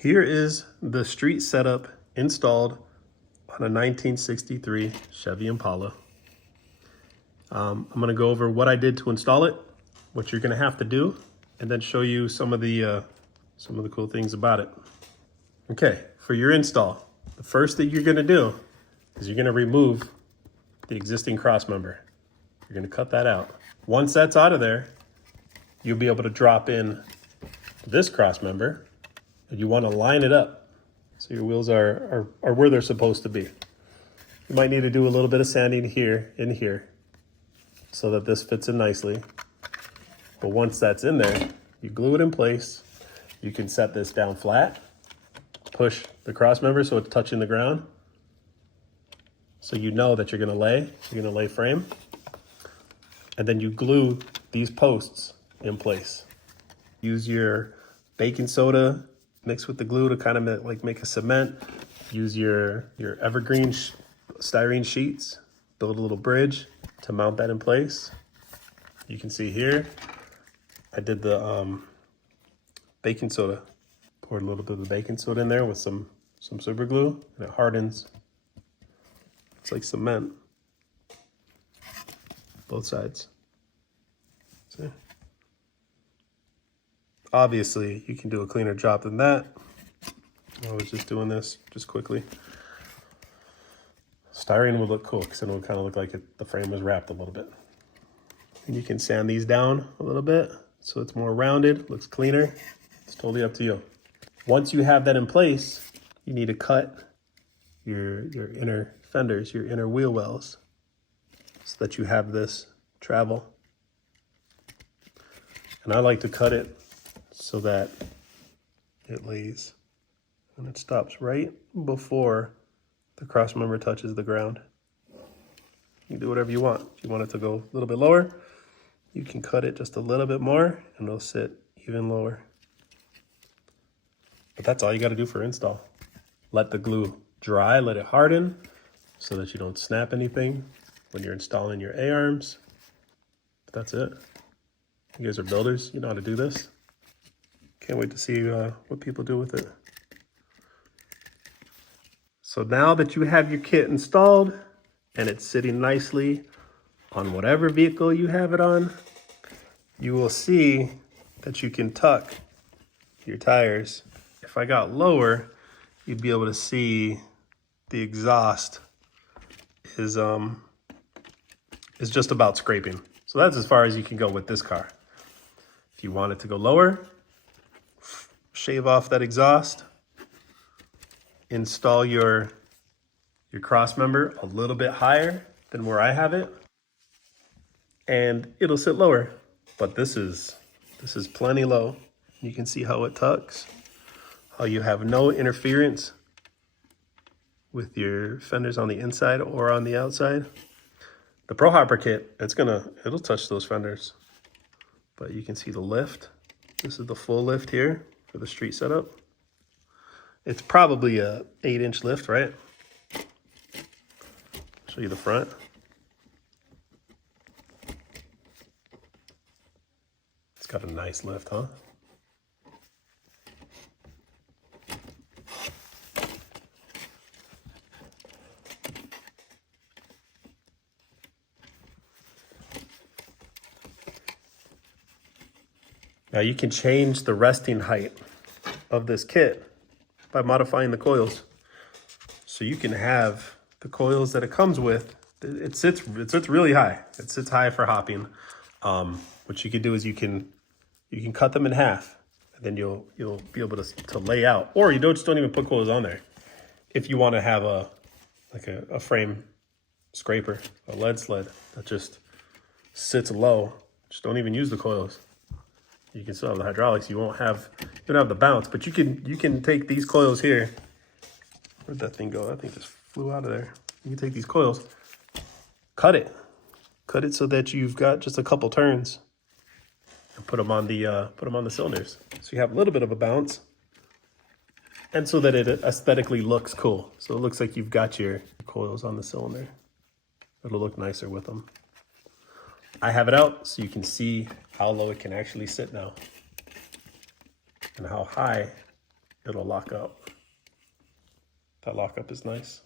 Here is the street setup installed on a 1963 Chevy Impala. I'm gonna go over what I did to install it, what you're gonna have to do, and then show you some of the cool things about it. Okay, for your install, the first thing you're gonna do is you're gonna remove the existing cross member. You're gonna cut that out. Once that's out of there, you'll be able to drop in this cross member, and you wanna line it up so your wheels are where they're supposed to be. You might need to do a little bit of sanding here and here so that this fits in nicely. But once that's in there, you glue it in place. You can set this down flat, push the cross member so it's touching the ground. So you know that you're gonna lay frame. And then you glue these posts in place. Use your baking soda mixed with the glue to kind of like make a cement. Use your evergreen styrene sheets, build a little bridge to mount that in place. You can see here, I did the baking soda. Poured a little bit of the baking soda in there with some super glue, and it hardens. It's like cement. Both sides. See? Obviously, you can do a cleaner job than that. I was just doing this just quickly. Styrene would look cool because then it would kind of look like the frame was wrapped a little bit. And you can sand these down a little bit so it's more rounded, looks cleaner. It's totally up to you. Once you have that in place, you need to cut your inner fenders, your inner wheel wells, so that you have this travel. And I like to cut it so that it lays and it stops right before the cross member touches the ground. You can do whatever you want. If you want it to go a little bit lower, you can cut it just a little bit more and it'll sit even lower. But that's all you gotta do for install. Let the glue dry, let it harden so that you don't snap anything when you're installing your A-arms. But that's it. You guys are builders, you know how to do this. Can't wait to see what people do with it. So now that you have your kit installed and it's sitting nicely on whatever vehicle you have it on, you will see that you can tuck your tires. If I got lower, you'd be able to see the exhaust is just about scraping. So that's as far as you can go with this car. If you want it to go lower, shave off that exhaust, install your cross member a little bit higher than where I have it, and it'll sit lower. But this is plenty low. You can see how it tucks, how you have no interference with your fenders on the inside or on the outside. The Pro Hopper kit, it'll touch those fenders, but you can see the lift. This is the full lift here for the street setup. It's probably a 8-inch lift, right? Show you the front. It's got a nice lift, huh? Now you can change the resting height of this kit by modifying the coils. So you can have the coils that it comes with, it sits really high. It sits high for hopping. What you can do is you can cut them in half, and then you'll be able to lay out, or you just don't even put coils on there. If you want to have a frame scraper, a lead sled that just sits low, just don't even use the coils. You can still have the hydraulics. You don't have the bounce, but you can take these coils here. Where'd that thing go? That thing just flew out of there. You can take these coils, cut it so that you've got just a couple turns, and put them on the cylinders. So you have a little bit of a bounce, and so that it aesthetically looks cool. So it looks like you've got your coils on the cylinder. It'll look nicer with them. I have it out so you can see how low it can actually sit now and how high it'll lock up. That lockup is nice.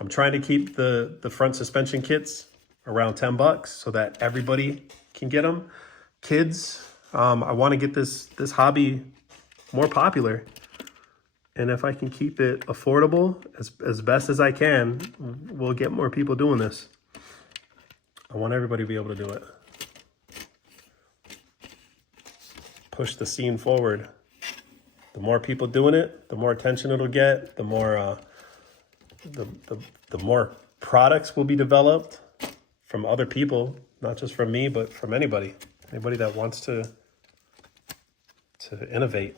I'm trying to keep the front suspension kits around 10 bucks so that everybody can get them. Kids, I want to get this hobby more popular. And if I can keep it affordable as best as I can, we'll get more people doing this. I want everybody to be able to do it. Push the scene forward. The more people doing it, the more attention it'll get, the more the more products will be developed from other people, not just from me, but from anybody that wants to innovate.